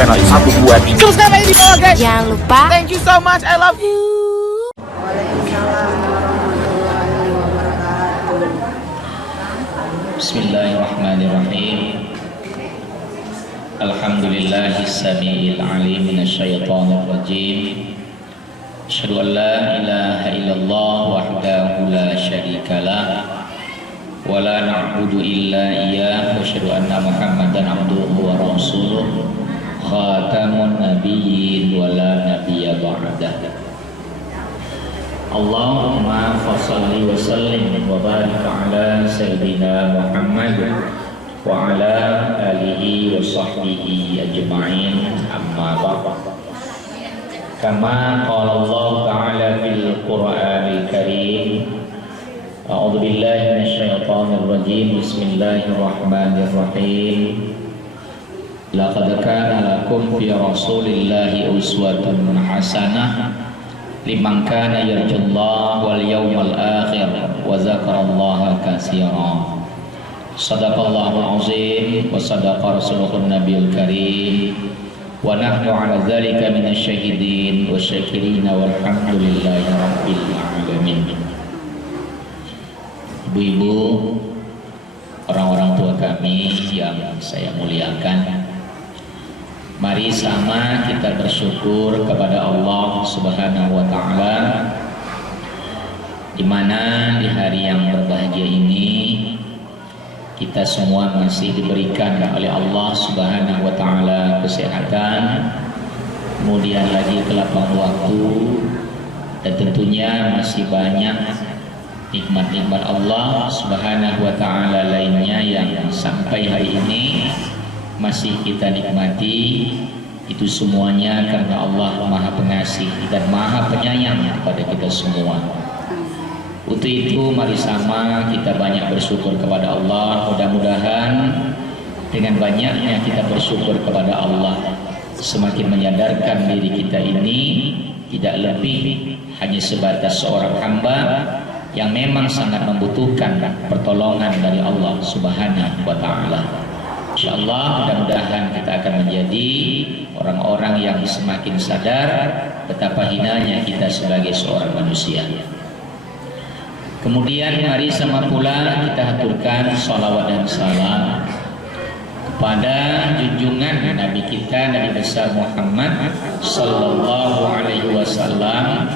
channel ini. 1, 2, 3. Subscribe aja di bawah guys. Jangan lupa. Thank you so much. I love you. Bismillahirrahmanirrahim. Alhamdulillahis samiil alim minasyaitonir rajim. Asyhadu an la ilaha illallah wahdahu la syarikalah wa la na'budu illa iyyah wa asyhadu anna Muhammadan abduhu wa rasuluh khatamun nabiyyin wa la nabiyya ba'dah. Allahumma fassalli wa sallim wa barik ala sayyidina Muhammad wa ala alihi wa sahbihi ajma'in, amma ba'd. Kama qala Allah ta'ala fil Qur'anil Karim, a'udzu billahi minasyaitonir rajim, bismillahirrahmanirrahim. Laqad kana lakum fi Rasulillahi uswatun hasanah liman kana yarjullaha wal yawmal akhir wa dzakarallaha katsiran. Shadaqallahul azim wa sadaqa rasuluhun nabiyul karim wa nahnu ala dzalika minasyahidin wa syakirin walhamdulillahi rabbil alamin. Ibu-ibu, orang-orang tua kami yang saya muliakan, mari sama kita bersyukur kepada Allah Subhanahu wa taala, di mana di hari yang berbahagia ini kita semua masih diberikan oleh Allah Subhanahu wa taala kesehatan, kemudian lagi kelapang waktu, dan tentunya masih banyak nikmat-nikmat Allah Subhanahu wa taala lainnya yang sampai hari ini masih kita nikmati. Itu semuanya karena Allah Maha Pengasih dan Maha Penyayang kepada kita semua. Untuk itu mari sama kita banyak bersyukur kepada Allah. Mudah-mudahan dengan banyaknya kita bersyukur kepada Allah, semakin menyadarkan diri kita ini tidak lebih hanya sebatas seorang hamba yang memang sangat membutuhkan pertolongan dari Allah Subhanahu wa taala. Insyaallah mudah-mudahan kita akan menjadi orang-orang yang semakin sadar betapa hinanya kita sebagai seorang manusia. Kemudian mari sama pula kita haturkan salawat dan salam kepada junjungan Nabi kita, Nabi besar Muhammad sallallahu alaihi wasallam,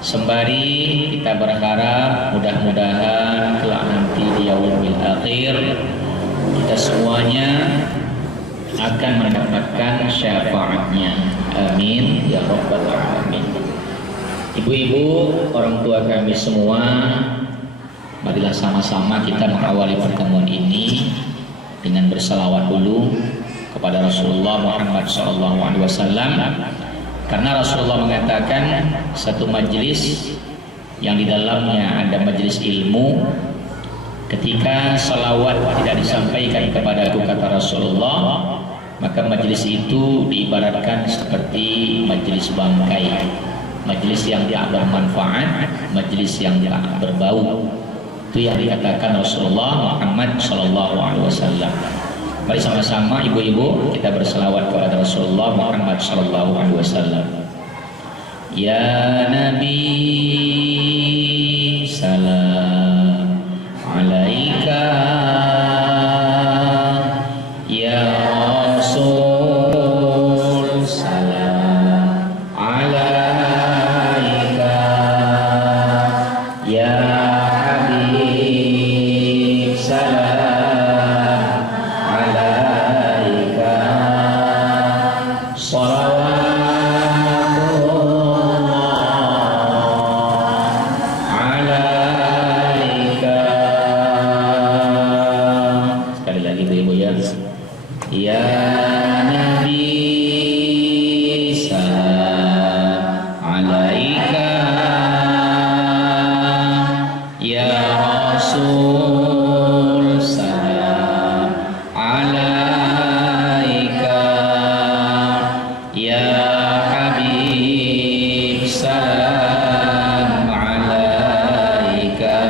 sembari kita berharap mudah-mudahan kelak nanti di yaumil akhir kita semuanya akan mendapatkan syafaatnya. Amin ya rabbal alamin. Ibu-ibu, orang tua kami semua, marilah sama-sama kita mengawali pertemuan ini dengan bersalawat dulu kepada Rasulullah Muhammad SAW, karena Rasulullah mengatakan satu majelis yang di dalamnya ada majelis ilmu, ketika salawat tidak disampaikan kepadaku, kata Rasulullah, maka majelis itu diibaratkan seperti majelis bangkai, majelis yang tidak bermanfaat, majelis yang tidak berbau. Itu yang dikatakan Rasulullah Muhammad SAW. Mari sama-sama ibu-ibu kita berselawat kepada Rasulullah Muhammad SAW. Ya Nabi, salam alaika. Ya Rasul, salam alaika. Ya Habib, salam alaika. Salawatullah alaika. Sekali lagi ibu ya. Ya Nabi, salam alaika. Ya Rasul, salam alaika. Ya Habib, salam alaika.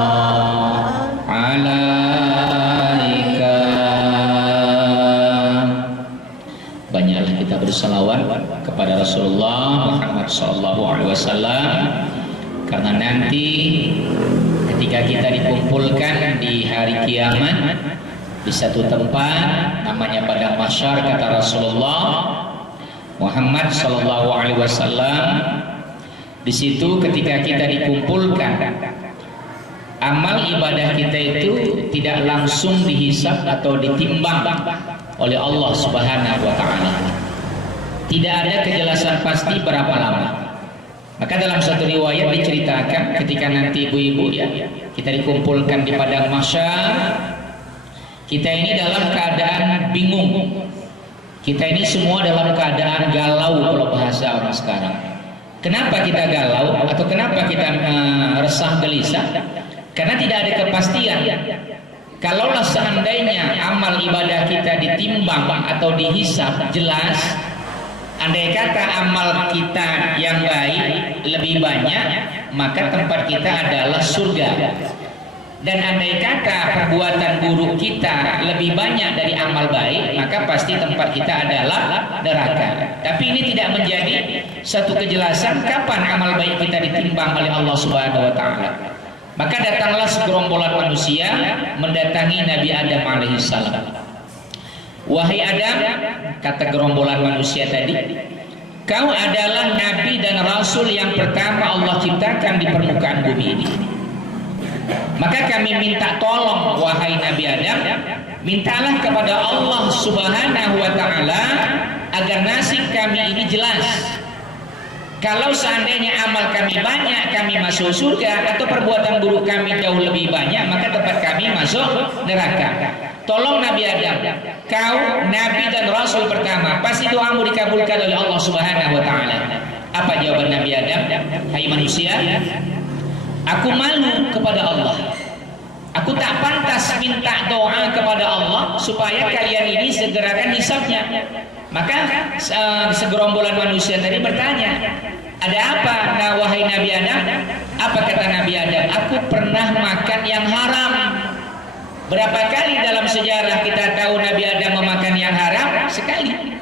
Salawatullah ala kepada Rasulullah Muhammad SAW, karena nanti ketika kita dikumpulkan di hari kiamat di satu tempat namanya padang mahsyar, kata Rasulullah Muhammad SAW, di situ ketika kita dikumpulkan, amal ibadah kita itu tidak langsung dihisab atau ditimbang oleh Allah Subhanahu wa taala. Tidak ada kejelasan pasti berapa lama. Maka dalam satu riwayat diceritakan ketika nanti ibu-ibu ya, kita dikumpulkan di padang mahsyar, kita ini dalam keadaan bingung. Kita ini semua dalam keadaan galau kalau bahasa orang sekarang. Kenapa kita galau atau kenapa kita resah gelisah? Karena tidak ada kepastian. Kalaulah seandainya amal ibadah kita ditimbang atau dihisab jelas, andai kata amal kita yang baik lebih banyak, maka tempat kita adalah surga. Dan andai kata perbuatan buruk kita lebih banyak dari amal baik, maka pasti tempat kita adalah neraka. Tapi ini tidak menjadi satu kejelasan kapan amal baik kita ditimbang oleh Allah Subhanahu wa taala. Maka datanglah segerombolan manusia mendatangi Nabi Adam alaihissalam. Wahai Adam, kata gerombolan manusia tadi, kau adalah nabi dan rasul yang pertama Allah ciptakan di permukaan bumi ini. Maka kami minta tolong, wahai Nabi Adam, mintalah kepada Allah Subhanahu wa taala agar nasib kami ini jelas. Kalau seandainya amal kami banyak, kami masuk surga, atau perbuatan buruk kami jauh lebih banyak, maka tempat kami masuk neraka. Tolong Nabi Adam, kau nabi dan rasul pertama, pasti doamu dikabulkan oleh Allah Subhanahu wa taala. Apa jawaban Nabi Adam? Hai manusia, aku malu kepada Allah. Aku tak pantas minta doa kepada Allah supaya kalian ini segerakan hisabnya. Maka segerombolan manusia tadi bertanya, ada apa? Nah, wahai Nabi Adam, apa kata Nabi Adam? Aku pernah makan yang haram. Berapa kali dalam sejarah kita tahu Nabi Adam memakan yang haram? Sekali.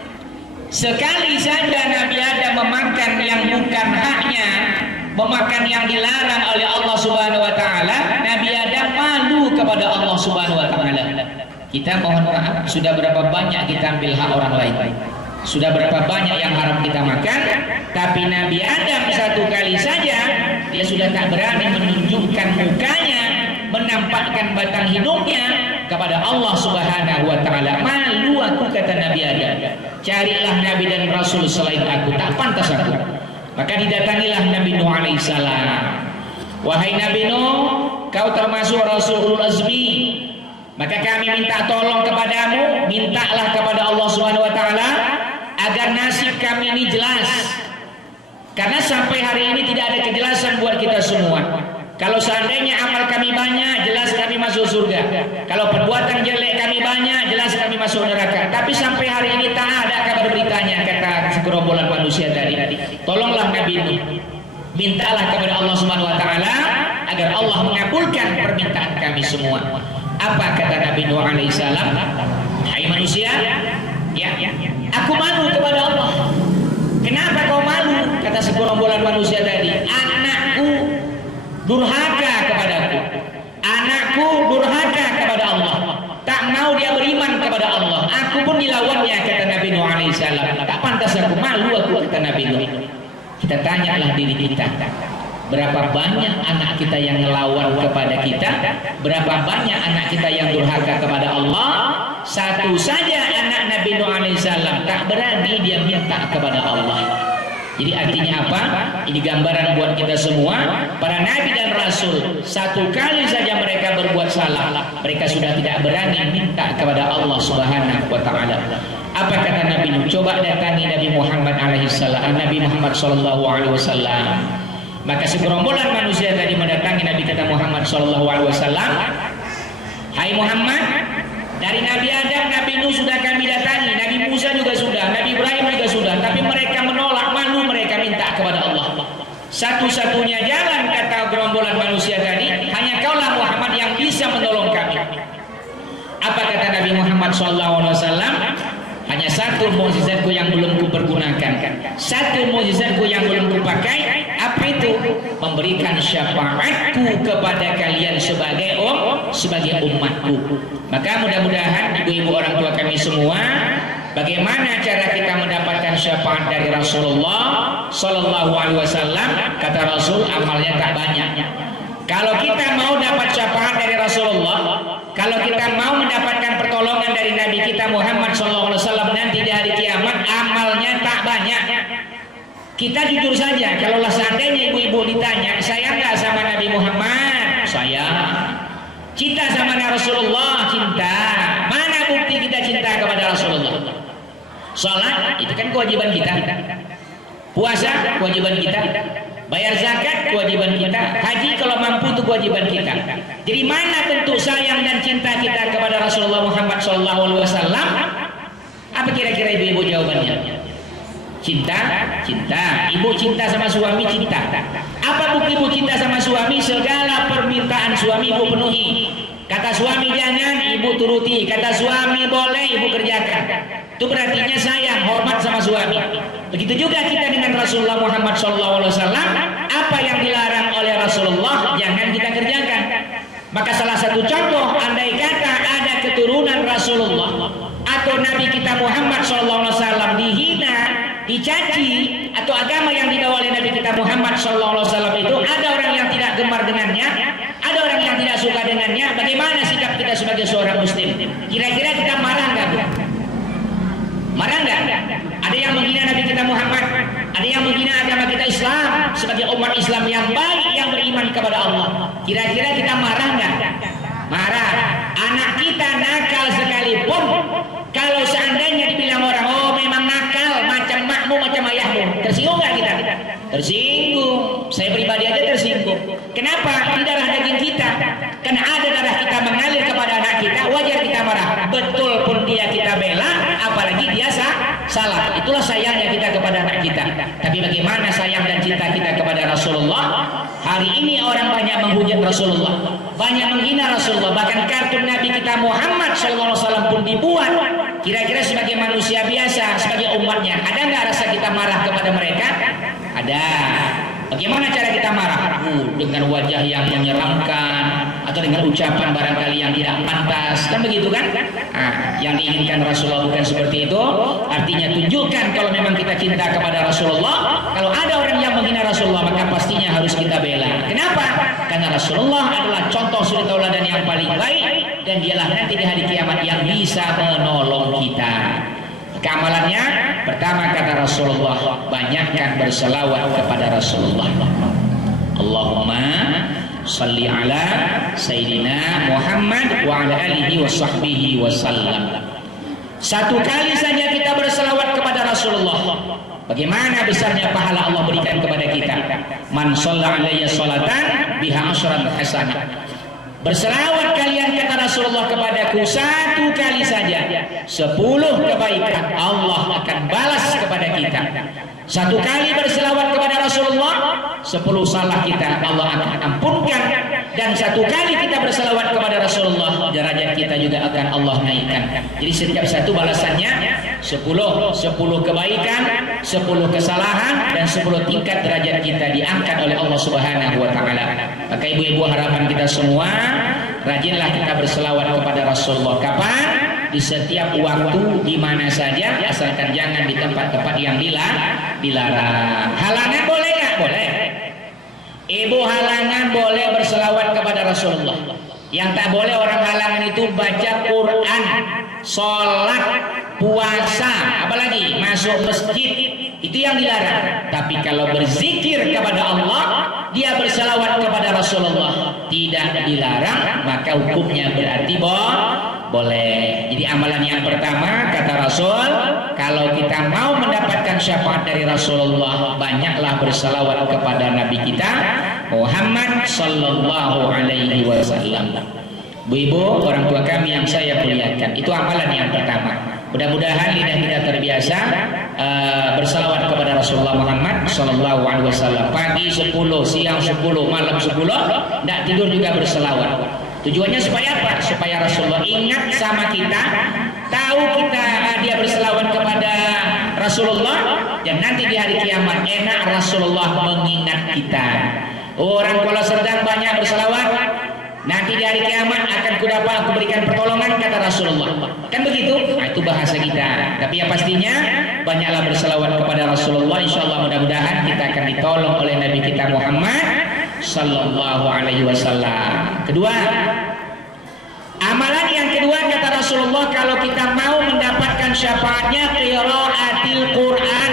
Sekali saja Nabi Adam memakan yang bukan haknya, memakan yang dilarang oleh Allah Subhanahu wa taala, Nabi Adam malu kepada Allah Subhanahu wa taala. Kita mohon maaf, sudah berapa banyak kita ambil hak orang lain, sudah berapa banyak yang haram kita makan, tapi Nabi Adam satu kali saja dia sudah tak berani menunjukkan mukanya, menampakkan batang hidungnya kepada Allah Subhanahu wa taala. Malu aku, kata Nabi Adam, carilah nabi dan rasul selain aku, tak pantas aku. Maka didatangilah Nabi Nuh alaihissalam. Wahai Nabi Nuh, kau termasuk Rasul Ulul Azmi, maka kami minta tolong kepadamu, mintalah kepada Allah Subhanahu wa taala agar nasib kami ini jelas. Karena sampai hari ini tidak ada kejelasan buat kita semua. Kalau seandainya amal kami banyak, jelas kami masuk surga. Kalau perbuatan jelek kami banyak, jelas kami masuk neraka. Tapi sampai hari ini tak ada kabar beritanya, kata segerombolan manusia tadi. Tolonglah Nabi Nuh, mintalah kepada Allah Subhanahu wa taala agar Allah mengabulkan permintaan kami semua. Apa kata Nabi Nuh alaihissalam? Hai manusia, ya, aku malu kepada Allah. Kenapa kau malu? Kata segerombolan manusia tadi, anakku durhaka kepadaku, anakku durhaka kepada Allah, tak mau dia beriman kepada Allah, aku pun dilawannya, kata Nabi Nuh alaihissalam. Tak pantas aku, malu aku, kata Nabi Nuh. Kita tanyalah diri kita, berapa banyak anak kita yang melawan kepada kita, berapa banyak anak kita yang durhaka kepada Allah. Satu saja anak Nabi Nuh alaihissalam tak berani dia minta kepada Allah. Jadi artinya apa? Ini gambaran buat kita semua. Para nabi dan rasul, satu kali saja mereka berbuat salah, mereka sudah tidak berani minta kepada Allah Subhanahu wa taala. Apa kata Nabi Nuh? Coba datangi Nabi Muhammad alaihissalam, Nabi Muhammad sallallahu alaihi wasallam. Maka segerombolan manusia tadi mendatangi Nabi kita Muhammad sallallahu alaihi wasallam. Hai Muhammad, dari Nabi Adam, Nabi Nuh sudah kami datangi, Nabi Musa juga sudah, Nabi Ibrahim juga sudah, tapi mereka menolak, malu mereka minta kepada Allah. Satu-satunya jalan, kata gerombolan manusia tadi, hanya kaulah Muhammad yang bisa menolong kami. Apa kata Nabi Muhammad SAW? Hanya satu satu mukjizatku yang belum kupergunakan, satu mukjizatku yang belum kupakai. Apa itu? Memberikan syafaatku kepada kalian sebagai umatku. Maka mudah-mudahan ibu-ibu orang tua kami semua, bagaimana cara kita mendapatkan syafaat dari Rasulullah Sallallahu Alaihi Wasallam? Kata Rasul, amalnya tak banyak. Kalau kita mau dapat syafaat dari Rasulullah, kalau kita mau mendapatkan pertolongan dari Nabi kita Muhammad SAW nanti di hari kiamat, amalnya tak banyak. Kita jujur saja, kalaulah seandainya ibu-ibu ditanya, sayang nggak sama Nabi Muhammad? Sayang. Cinta sama Rasulullah? Cinta. Mana bukti kita cinta kepada Rasulullah? Salat itu kan kewajiban kita. Puasa kewajiban kita. Bayar zakat kewajiban kita, haji kalau mampu itu kewajiban kita. Jadi mana bentuk sayang dan cinta kita kepada Rasulullah Muhammad SAW? Apa kira-kira ibu-ibu jawabannya? Cinta, cinta. Ibu cinta sama suami, cinta. Apa bukti ibu cinta sama suami? Segala permintaan suami ibu penuhi. Kata suami jangan, ibu turuti. Kata suami boleh, ibu kerjakan. Itu berartinya sayang, hormat sama suami. Begitu juga kita dengan Rasulullah Muhammad SAW. Apa yang dilarang oleh Rasulullah jangan kita kerjakan. Maka salah satu contoh, andai kata ada keturunan Rasulullah atau Nabi kita Muhammad SAW dihina, dicaci, atau agama yang dibawa oleh Nabi kita Muhammad SAW itu ada orang yang tidak gemar dengannya, ada orang yang tidak suka dengannya, bagaimana sikap kita sebagai seorang muslim? Kira-kira kita marah nggak? Marah nggak? Ada yang menghina Nabi kita Muhammad, ada yang menghina agama kita Islam sebagai umat Islam yang baik yang beriman kepada Allah. Kira-kira kita marah nggak? Marah. Anak kita nakal sekalipun, kalau seandainya dibilang orang, oh memang nakal macam makmu, macam ayahmu, tersinggung nggak kita? Tersinggung. Saya pribadi aja tersinggung. Kenapa? Di darah daging kita. Karena ada darah kita mengalir kepada anak kita, wajar kita marah. Betul pun dia kita bela, apalagi dia salah. Itulah sayangnya kita kepada anak kita. Tapi bagaimana sayang dan cinta kita kepada Rasulullah? Hari ini orang banyak menghujat Rasulullah, banyak menghina Rasulullah. Bahkan kartun Nabi kita Muhammad SAW pun dibuat. Kira-kira sebagai manusia biasa, sebagai umatnya, ada nggak rasa kita marah kepada mereka? Ada. Bagaimana cara kita marah? Dengan wajah yang menyeramkan, atau dengan ucapan barangkali yang tidak pantas, kan begitu kan? Yang diinginkan Rasulullah bukan seperti itu. Artinya tunjukkan kalau memang kita cinta kepada Rasulullah. Kalau ada orang yang menghina Rasulullah, maka pastinya harus kita bela. Kenapa? Karena Rasulullah adalah contoh suri tauladan yang paling baik, dan dialah nanti di hari kiamat yang bisa menolong kita. Keamalannya pertama kata Rasulullah, banyakkan berselawat kepada Rasulullah. Allahumma salli ala Sayyidina Muhammad wa ala alihi wa sahbihi wa sallam. Satu kali saja kita berselawat kepada Rasulullah, bagaimana besarnya pahala Allah berikan kepada kita. Man shalla alayya sholatan biha asyran hasanah. Berselawat kalian kata Rasulullah kepadaku satu kali saja, 10 kebaikan Allah akan balas kepada kita. Satu kali berselawat kepada Rasulullah, 10 salah kita Allah akan ampunkan. Dan satu kali kita berselawat kepada Rasulullah, derajat kita juga akan Allah naikkan. Jadi setiap satu balasannya 10 kebaikan, 10 kesalahan, dan 10 tingkat derajat kita diangkat oleh Allah Subhanahu wa taala. Maka ibu-ibu, harapan kita semua, rajinlah kita berselawat kepada Rasulullah. Kapan? Di setiap waktu, di mana saja, asalkan jangan di tempat-tempat yang dilarang. Halangan boleh nggak? Boleh. Ibu, halangan boleh berselawat kepada Rasulullah. Yang tak boleh orang halangan itu baca Quran, sholat, puasa, apalagi masuk masjid, itu yang dilarang. Tapi kalau berzikir kepada Allah, dia berselawat kepada Rasulullah, tidak dilarang, maka hukumnya berarti boleh. Jadi amalan yang pertama kata Rasul, kalau kita mau mendapatkan syafaat dari Rasulullah, banyaklah berselawat kepada Nabi kita Muhammad Sallallahu Alaihi Wasallam. Bu-ibu, orang tua kami yang saya muliakan, itu amalan yang pertama. Mudah-mudahan lidah kita terbiasa berselawat kepada Rasulullah Muhammad Sallallahu Alaihi Wasallam. Pagi 10, siang 10, malam 10, tidak tidur juga berselawat. Tujuannya supaya apa? Supaya Rasulullah ingat sama kita tahu kita dia berselawat kepada Rasulullah, dan nanti di hari kiamat enak Rasulullah mengingat kita. Orang kalau sedang banyak berselawat, nanti di hari kiamat akan aku berikan pertolongan, kata Rasulullah. Kan begitu? Nah, itu bahasa kita. Tapi ya pastinya banyaklah berselawat kepada Rasulullah. Insyaallah mudah-mudahan kita akan ditolong oleh Nabi kita Muhammad sallallahu alaihi wasallam. Kedua, amalan yang kedua kata Rasulullah, kalau kita mau mendapatkan syafaatnya, qiraatil Quran.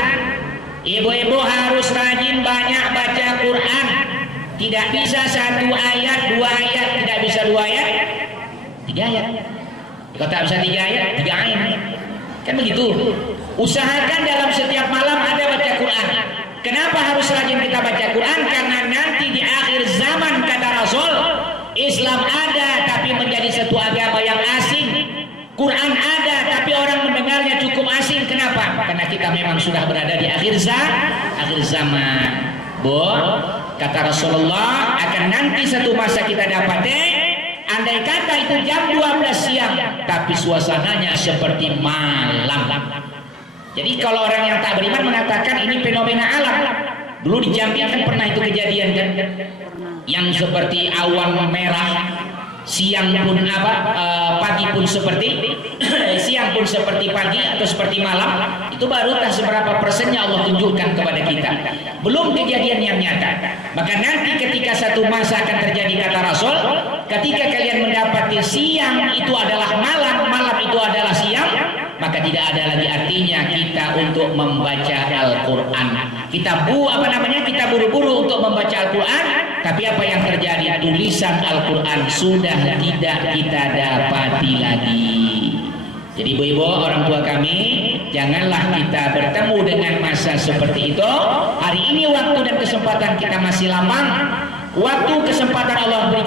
Ibu-ibu harus rajin banyak baca Quran. Tidak bisa 1 ayat, 2 ayat, tidak bisa 2 ayat, 3 ayat. Kalau tak bisa 3 ayat, 3 ayat. Kan begitu. Usahakan dalam setiap malam ada baca Quran. Kenapa harus rajin kita baca Quran? Karena nanti di akhir zaman kata Rasul, Islam ada tapi menjadi satu agama yang asing. Quran ada tapi orang mendengarnya cukup asing. Kenapa? Karena kita memang sudah berada di akhir zaman. Bu, kata Rasulullah, akan nanti satu masa kita dapati, andai kata itu jam 12 siang, tapi suasananya seperti malam. Jadi kalau orang yang tak beriman mengatakan ini fenomena alam. Dulu di Jambi kan pernah itu kejadian kan, yang seperti awan merah, siang pun pagi pun seperti siang pun seperti pagi atau seperti malam. Itu baru tak seberapa persennya Allah tunjukkan kepada kita, belum kejadian yang nyata. Maka nanti ketika satu masa akan terjadi kata Rasul, ketika kalian mendapati siang itu adalah malam, malam itu adalah siang, maka tidak ada lagi artinya kita untuk membaca Al-Quran. Kita buru-buru untuk membaca Al-Quran, tapi apa yang terjadi? Tulisan Al-Quran sudah tidak kita dapati lagi. Jadi ibu-ibu, orang tua kami, janganlah kita bertemu dengan masa seperti itu. Hari ini waktu dan kesempatan kita masih lama. Waktu kesempatan Allah beri